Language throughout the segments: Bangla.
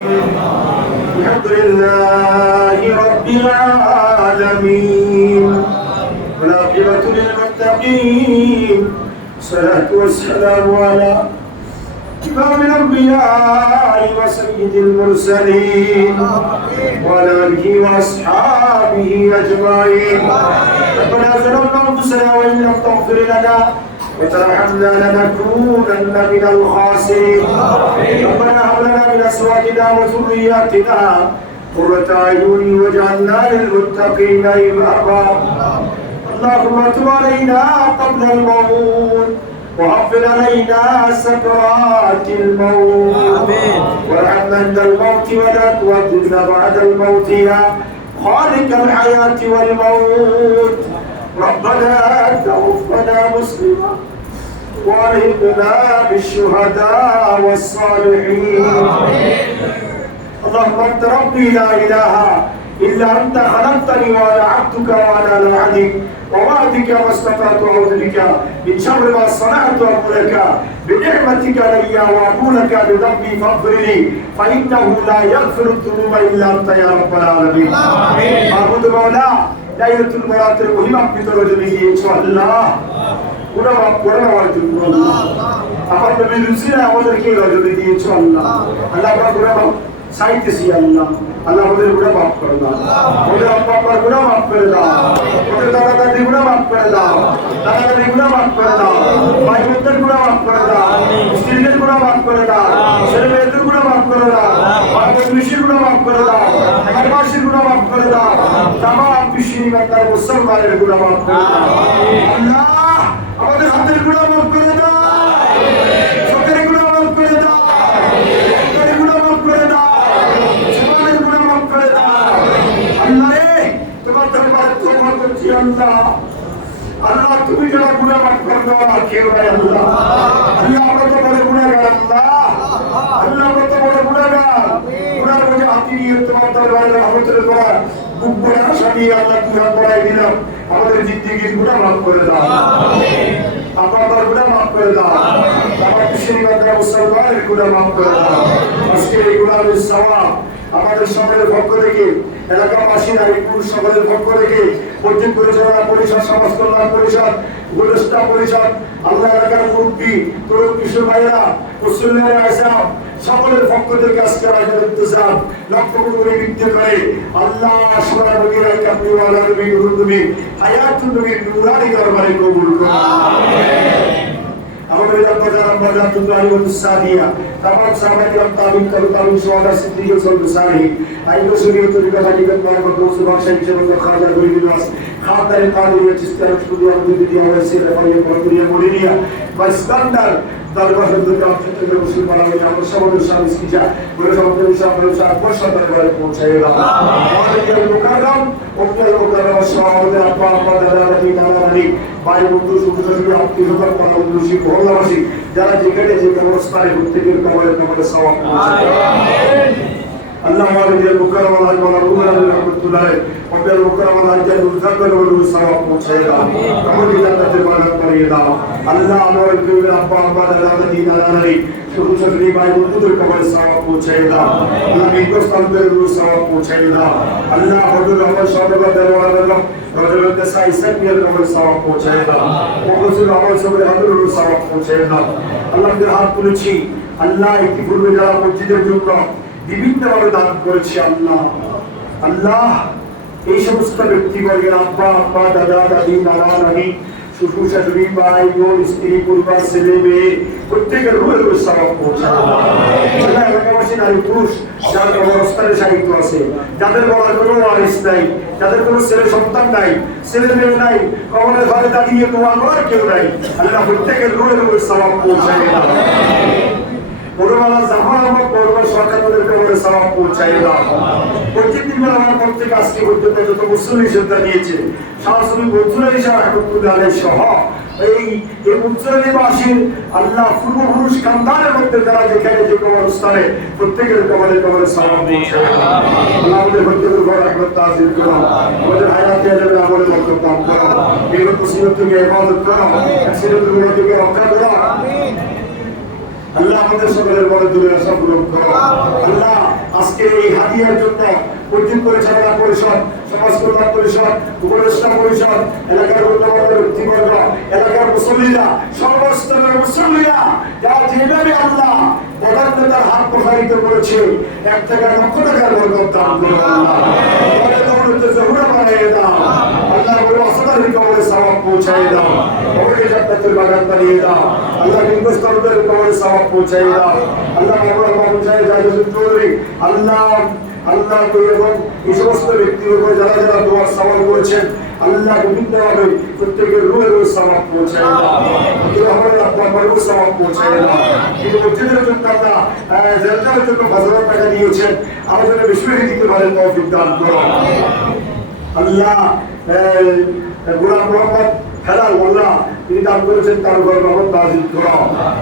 الحمد لله رب العالمين والعاقبة للمتقين والصلاة والسلام على إمام الأنبياء وسيد المرسلين وعلى آله وأصحابه أجمعين. ربنا ظلمنا أنفسنا وإن لم تغفر لنا وترحمنا لنكونن من الخاسرين. ربنا هب لنا من أزواجنا وذرياتنا قرة أعين واجعلنا للمتقين إماما. اللهم تب علينا قبل الموت وحفظ علينا سكرات الموت وارحمنا عند الموت ولا تؤذنا بعد الموت يا خالق الحياة والموت. ربنا توفنا مسلما والحقنا بالشهداء والصالحين. اللهم انت ربي لا اله الا انت خلقتني وانا عبدك وانا على عهدك ووعدك ما استطعت اعوذ بك من شر ما صنعت واقول لك بنعمتك علي واقول لك بذنبي فاغفر لي فانه لا يغفر الذنوب الا انت يا رب العالمين. معبود مولا লাইলাতুল বরাতের মহিমান্বিত রজনী ইনশাআল্লাহ পুরো মাফ করে নেওয়ার জন্য আমার নবী রুসিলা আমাদেরকে রজনী দিয়েছো আল্লাহ। আল্লাহ আমরা গুনাহ মাফ চাইতেছি আল্লাহ। আল্লাহ আমাদের গুনাহ মাফ করে দাও, আমাদের আব্বা আম্মার গুনাহ মাফ করে দাও, আমাদের দাদা দাদির গুনাহ মাফ করে দাও, দাদা দাদির গুনাহ মাফ করে দাও, ভাই বোনদের গুনাহ মাফ করে দাও, স্ত্রীদের গুনাহ মাফ করে দাও, ছেলে মেয়েদের গুনাহ মাফ করে দাও, আমাদের মিশির গুনাহ মাফ করে দাও, এলাকাবাসীর গুনাহ মাফ করে দাও, তামাম বিশ্ববাসীর মুসলমানের গুনাহ মাফ করে দাও। আল্লাহ আমাদের হাতের গুনাহ মাফ করে দাও, চোখের গুনাহ মাফ করে দাও, হাতের গুনাহ মাফ করে দাও, জীবনের গুনাহ মাফ করে দাও। আল্লাহ রে তোমার দরবারে তওবা করছি আল্লাহ। আল্লাহ তুমি যারা গুনাহ মাফ করে দাও আর কেউ নাই আল্লাহ। আল্লাহ আমরা তো বড় গুনাহগার আল্লাহ। আল্লাহ আমরা তো বড় গুনাহগার। গুনাহর বোঝা হাতে নিয়ে তোমার দরবারে রহমতের দোয়া বুক ভরে আশা নিয়ে আল্লাহ তুমি হাত বাড়াই দিলাম। আমাদের জিন্দেগির গুনাহ মাফ করে দাও, আপনার গুনাহ মাফ করে দাও, আমার মুসলিমদের মুসলমানের গুনাহ মাফ করে দাও। আজকে এই গুনাহের সওয়াব আমাদের সকলের পক্ষ থেকে, এলাকাবাসী নারী পুরুষ সকলের পক্ষ থেকে, মসজিদ পরিচালনা পরিষদ, সমাজ কল্যাণ পরিষদ, গোলস্তা পরিষদ, আল্লাহ এলাকার মুরব্বী, তরুণ কিশোর ভাইয়েরা, মুসলিমের আইসাম সকলের পক্ষ থেকে আজকে আমাদের ইন্তজাম লক্ষ্য করে বিদ্যে করে আল্লাহ সোনার নবীর কাপড়ি ওয়ালা নবী নুরুল নবী হায়াতুন নবীর নুরানি দরবারে কবুল করুন। আমাদের বাজার তুল্লাহ সাদিয়া तमाम साहब के ताबीन करो ताबीन शुहदा सिद्दीक़ सालिहीन आइयो शरीयत तरीका तरीका मोहम्मद रसूल बादशाह के खाजा गरीब नवाज खातर कादिरिया चिश्तिया रशदुल्लाह मुदीदिया वैसे रफाइया बरकुरिया मोलिनिया बाइस्तांडर दरबार हजरत आपके रसूल बालावे हम सब शान इसकी जा पूरे सब अपने साथ वर्षा दरबार पहुंचाएगा। और मुकर्रम उम्मत मुकर्रम साहब आपा आपा दादा दादी नाना नानी भाई बंधु सुबुद्री आपकी खबर पालनदुशी मोहल्लावासी যারা যেখানে যে ব্যবস্থায় প্রত্যেকের কবরে কবরে সওয়াব পৌঁছায়। আল্লাহ আমাদের মুকররম আল্লাহ ওয়া রুহুল্লাহ রাহমাতুল্লাহ ওয়া মুকররম আল্লাহ জান্নাতুল জান্নাত ওয়া সওয়াব পৌঁছায় দাও, কবরে জান্নাতের বারাকাত বাড়িয়ে দাও। আল্লাহ আমার প্রিয় আব্বা আম্মা দাদা দাদি নানা নানি শুধু শুধু ভাই বন্ধুদের কবরে সওয়াব পৌঁছায় দাও। আল্লাহ বিকস্তানদের সওয়াব পৌঁছায় দাও। আল্লাহ হযরত রহমান সাহেবের দরবারে রজুল দেশাই সাকিয়ার কবরে সওয়াব পৌঁছায় দাও। ওয়াসুল আমার সবরে হাদরুল সওয়াব পৌঁছায় দাও। আল্লাহ আমাদের হাত তুলেছি আল্লাহ ইতিপূর্বে যারা মসজিদের জন্য বিভিন্নভাবে দান করেছে আল্লাহ, আল্লাহ এই সমস্ত ব্যক্তিবর্গের আব্বা আব্বা দাদা দাদি নানা নানি শ্বশুর শাশুড়ি ভাই বোন স্ত্রী পরিবার ছেলে মেয়ে প্রত্যেকের রুহের সওয়াব পৌঁছায়। আল্লাহ এলাকাবাসী নারী পুরুষ যারা কবরস্থানে সাহিত্য আছে, যাদের বলার কোনো ওয়ারিস নাই, যাদের কোনো ছেলে সন্তান নাই, ছেলে মেয়ে নাই, কবরের ঘরে দাঁড়িয়ে দোয়া করার কেউ নাই, আল্লাহ প্রত্যেকের রুহের সওয়াব পৌঁছায়। পরমালা জাহান আমার পরমাল সরকারের কবরে সওয়াব পৌঁছায় দাও। প্রত্যেকদিন আমার প্রত্যেক আজকে পর্যন্ত যত মুসলিম শ্রদ্ধা দিয়েছে শাহসুল বজুলাই শাহ রহমতুল্লাহ আলাইহি সহ এই মুসলিমবাসীর আল্লাহ পূর্বপুরুষ খানদানের মধ্যে যারা যেখানে যে কবরস্থানে প্রত্যেকের কবরে কবরে সওয়াব পৌঁছায় দাও। আল্লাহ আমাদের প্রত্যেকের উপর রহমত নাযিল করো, আমাদের হায়াতে আজলে আমলে বরকত দান করো, বিগত মুসিবত থেকে হেফাজত করো, অ্যাক্সিডেন্টগুলো থেকে রক্ষা করো। আমিন। আল্লাহ আমাদের সকলের বড় দূরে সব গ্রহণ করো। আল্লাহ আজকে এই হাদিয়ার জন্য মসজিদ পরিচালনা পরিষদ, সমাজ কল্যাণ পরিষদ, উপদেষ্টা পরিষদ, এলাকার গণ্যমান্য ব্যক্তিবর্গ, এলাকার মুসল্লিরা, সর্বস্তরের মুসল্লিরা যারা যেভাবে আল্লাহ প্রধানতার হাত প্রসারিত করেছে, 1 টাকা 1 লক্ষ টাকার বরকত দান করো আল্লাহ। আমাদের দৌলতে জহুরা বানিয়ে দাও আল্লাহ, বড় অসাধারণ কবরে সওয়াব পৌঁছায় দাও, কবরে জান্নাতের বাগান বানিয়ে দাও আল্লাহ, হিন্দুস্তানদের কবরে সওয়াব পৌঁছায় দাও আল্লাহ। আমরা পৌঁছায় যায় চৌধুরী আল্লাহ, আল্লাহ তো এবং এই সমস্ত ব্যক্তির উপর যারা যারা দোয়ার সওয়াল করেছেন আল্লাহ, বিভিন্নভাবে প্রত্যেকের রুহের সওয়াব পৌঁছায় দাও, আমাদের আপনার সওয়াব পৌঁছায় দাও। কিন্তু মসজিদের জন্য আল্লাহ জেলটার জন্য 5,000 টাকা দিয়েছেন, আমাদের বেশি বেশি দিতে পারেন তৌফিক দান করো আল্লাহ। গোলাম মোহাম্মদ হেলাল আল্লাহ, তিনি দান করেছেন, তার ঘর রহমত নাযিল করো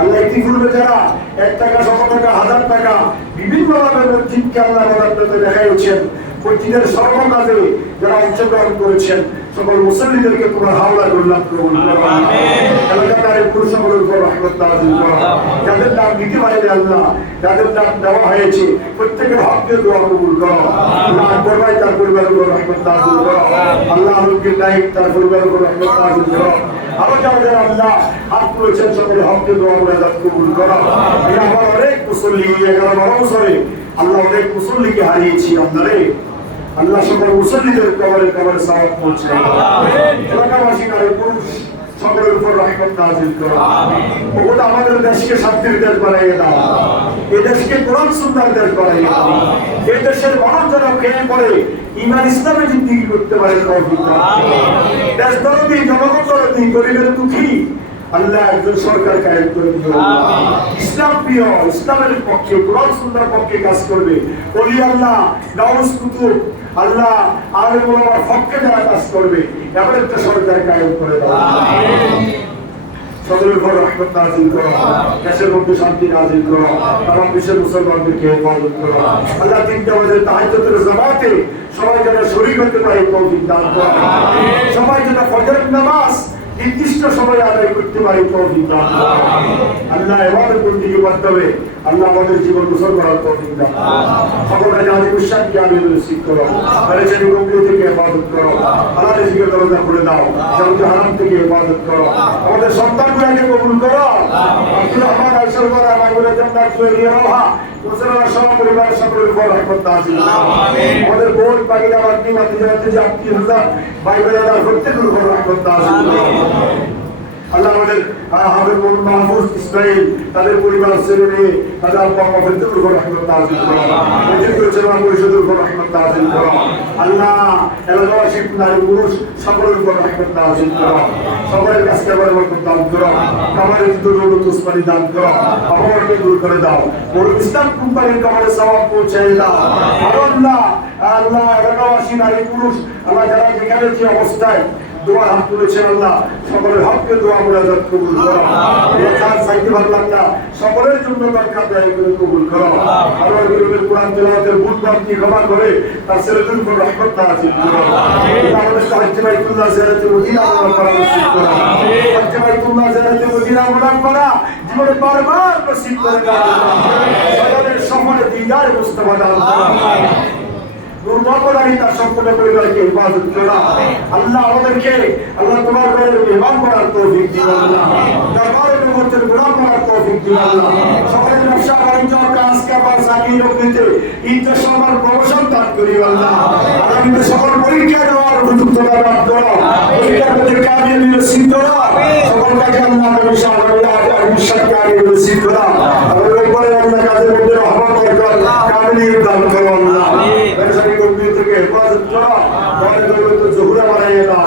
আল্লাহ। ইতিপূর্বে যারা 1 টাকা 100 টাকা 1000 টাকা বিভিন্নভাবে মসজিদকে আল্লাহ আপনাদের দেখাইছেন, মসজিদের সর্বকাজে যারা অংশগ্রহণ করেছেন, সকল মুসল্লিদেরকে তোমার হাওলা করলাম কবুল করো এলাকার পুরুষগুলোর উপর রহমত নাযিল করো। যাদের নাম দিতে পারে আল্লাহ, যাদের নাম দেওয়া হয়েছে প্রত্যেকের হককে দোয়া কবুল করো আল্লাহ। আকবর ভাই তার পরিবারের উপর রহমত নাযিল করো আল্লাহ। আলমগীর নাইক তার পরিবারের উপর রহমত নাযিল করো। আরো যারা আল্লাহ হাত তুলেছেন সকলের হককে দোয়া করে কবুল করো। আমার অনেক মুসল্লি 11-12 বছরে আল্লাহ অনেক মুসল্লিকে হারিয়েছি আপনারে আল্লাহ, সকল মুসল্লিদের কবরে কবরে সওয়াব পৌঁছায় এলাকাবাসী নারী পুরুষ সকলের উপর রহমত নাযিল করো। ওটা আমাদের দেশকে শান্তির দেশ বানিয়ে দাও, এই দেশকে কোরআন সুন্নাহর দেশ বানিয়ে দাও। এই দেশের মানুষ যারা খেয়ে পড়ে ঈমান ইসলামে জিন্দেগি করতে পারে তৌফিক দাও। দেশ দরদি, জনগণ দরদি, গরিবের দুঃখী আল্লাহ একজন সরকার কায়েম করে দিও। ইসলাম প্রিয়, ইসলামের পক্ষে, কোরআন সুন্নাহর পক্ষে কাজ করবে ওলি আল্লাহ, গাউস কুতুব আল্লাহ, আলেম ওলামার পক্ষে যারা কাজ করবে, এমন একটা সরকার কায়েম করে দাও। সকলের উপর রহমত নাযিল করো, দেশের মধ্যে শান্তি নাযিল করো, তামাম বিশ্বের মুসলমানদেরকে হেফাজত করো আল্লাহ। 3টা বাজে তাহাজ্জুদের জামাতে সবাই যেন শরীক হতে পারে তৌফিক দান করো। সবাই যেন ফজরের নামাজ নির্দিষ্ট সময় আদায় করতে পারে তৌফিক দান করো আল্লাহ। এবাদত বন্দেগীর মাধ্যমে আল্লাহ আমাদের জীবন গোসল করার তৌফিক দান করো। সকলকে জানি কুশানকে আমি নসিব করো, পেরেশানি গম্ভীর থেকে হেফাজত করো আল্লাহ। রিজিকের দরজা খুলে দাও, জান্নাতুল হারাম থেকে হেফাজত করো। আমাদের সন্তানগুলোকে কবুল করো। আব্দুল রহমান আইসর বড় আমার বলে জান্নাত তৈরি রহা মুসলমান সব পরিবারের সকলের উপর রহমত নাযিল করো। আমাদের বোন বাগিরা বাগনি মাতিজাতি আত্মীয় হাজার ভাই বোনেরা প্রত্যেকের উপর রহমত নাযিল করো আল্লাহ। আমাদের হাফেজ মোহাম্মদ মাহফুজ ইসমাইল, তাদের পরিবার, ছেলে মেয়ে, তাদের আব্বা আম্মা প্রত্যেকের উপর রহমত নাযিল করো। মসজিদ পরিচালনা পরিষদের উপর রহমত নাযিল করো আল্লাহ। এলাকাবাসী নারী পুরুষ সকলের উপর রহমত নাযিল করো। সকলের কাছে বরকত দান করো, কামারে দৌলত উসমানী দান করো, অপরকে দূর করে দাও। বড় ইসলাম কোম্পানির কামারে সওয়াব পৌঁছায় দাও আল্লাহ। আল্লাহ এলাকাবাসী নারী পুরুষ আল্লাহ যারা যেখানে যে অবস্থায় দোয়া হাত তুলেছেন আল্লাহ, সকলের হককে দোয়া মুরাদাত কবুল করো আল্লাহ। চার সাইতে আল্লাহ সকলের জন্য বরকত দান করে কবুল করো আল্লাহ। গরিবের কোরআন তেলাওয়াতের ভুল ভ্রান্তি ক্ষমা করে তার ছেলেদের উপর রহমত নাযিল করো আল্লাহ। আমাদের হজ্জে বাইতুল্লাহ জিয়ারতে মদিনা করা নসিব করো। হজ্জে বাইতুল্লাহ জিয়ারতে মদিনা করা জীবনে বারবার নসিব করে দাও সকলের সফলে দিদার মুস্তাফা দান করো। দুর্ভাগ্যদারী তার সম্পূর্ণ পরিবারকে হেফাজত করো আল্লাহ। আমাদেরকে আল্লাহ তোমার ঘরের মেহমান করার তৌফিক দিও আল্লাহ। দরবারের মধ্যে গোলাম করার তৌফিক দিও আল্লাহ। সকলের ব্যবসা বাণিজ্য কাজ কারবার চাকরি নৌকরিতে ইজ্জত সম্মান প্রমোশন দান করিও আল্লাহ। আগামীতে সকল পরীক্ষা দেওয়ার উপযুক্ত দান করো, পরীক্ষার মধ্যে কামিয়াবি নসিব করো সকলকে আল্লাহ। ব্যবসা বিশ্বাসকে আগে নসিব করো আমাদের উপরে আল্লাহ। কাজের মধ্যে রহমত বরকত কামিয়াবি দান করো আল্লাহ। পেরেশানি গম্ভীর থেকে হেফাজত করো, ঘরে দৌলত জহুরা বানিয়ে দাও।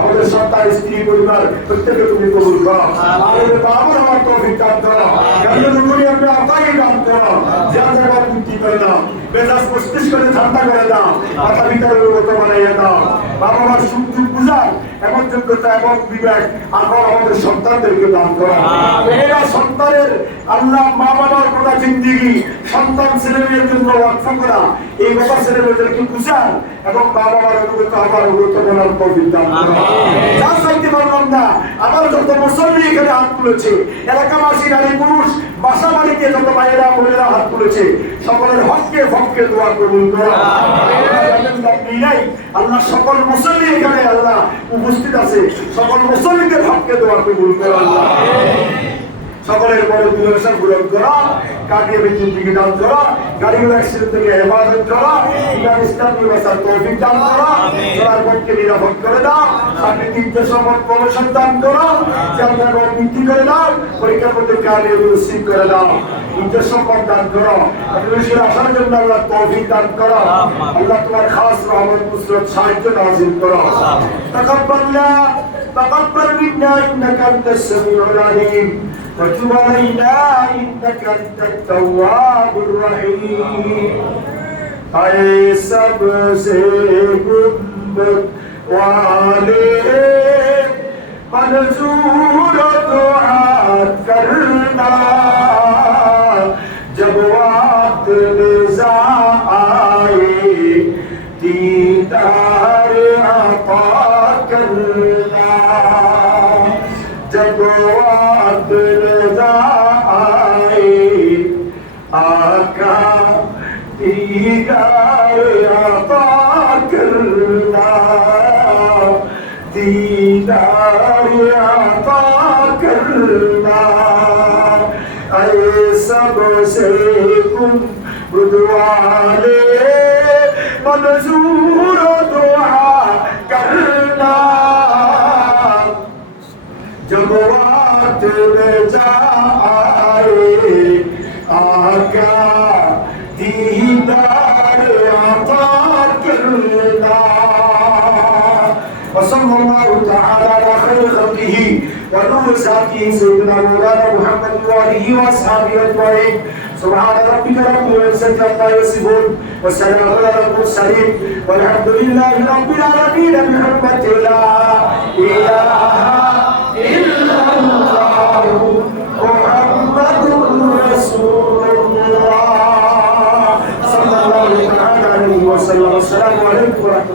আমাদের সন্তান, স্ত্রী, পরিবার প্রত্যেকে তুমি কবুল করো। আমাদের বাবার আমার তৌফিক দান করো, কেমন করে আমরা আপাকে দান করো, যা জায়গা মুক্তি করে দাও, মেজাজ মস্তিষ্ক ঠান্ডা করে দাও, মাথা ভিতরের মতো বানিয়ে দাও। বাবা মার সুখ দুঃখ বুঝার এমন যোগ্যতা এবং বিবেক আল্লাহ আমাদের সন্তানদেরকে দান করা। এরা সন্তানের আল্লাহ মা বাবার কথা জিন্দিগি সন্তান ছেলে মেয়ের জন্য ওয়াকফ করা, এই বাবা ছেলে মেয়েদেরকে বুঝান এবং মা বাবার অনুগত হবার অনুগত করার তৌফিক দান করা। যা চাইতে পারলাম না, আমার যত মুসল্লি এখানে হাত তুলেছে, এলাকাবাসী নারী পুরুষ বাসা বাড়িতে যত ভাইয়েরা বোনেরা হাত তুলেছে, সকলের হককে ভক্কে দোয়া কবুল করো। আল্লাহ সকল মুসল্লি এখানে আল্লাহ উপস্থিত আছে, সকল মুসল্লিদের হককে দোয়া কবুল করো আল্লাহ। সকলের বড় দুর্দশা পূরণ করা, কাটিয়ে বেতন দিকে দান করা, গাড়িগুলো অ্যাক্সিডেন্ট থেকে হেফাজত করা, ইসলামী ভাষার তৌফিক দান করা, চলার পথকে নিরাপদ করে দাও, প্রাকৃতিক সম্পদ প্রমোশন দান করো, জানলার বৃদ্ধি করে দাও, পরীক্ষার মধ্যে কাজগুলো সিদ্ধ করে দাও, ইজ্জত সম্পদ দান করো, মানুষের আসার জন্য আল্লাহ তৌফিক দান করো, আল্লাহ তোমার খাস রহমত নুসরত সাহায্য নাযিল করো। تقبل منا إنك أنت السميع العليم وتب علينا إنك أنت التواب الرحيم اے سب سے گنبد والے منظور دعا کرنا جب وقت رضا آئے دیدار عطا کرنا جب وقت رضا آئے آقا دیدار عطا کرنا دیدار عطا کرنا اے سب سے گنبد والے منظور دعا کرنا جب وقت رضا آئے آقا دیدار عطا کرنا وصلى الله تعالى على خير خلقه ونور ذاته سيدنا مولانا محمد وآله وأصحابه أجمعين سبحان ربك رب العزة عما يصفون وسلام على المرسلين والحمد لله رب العالمين.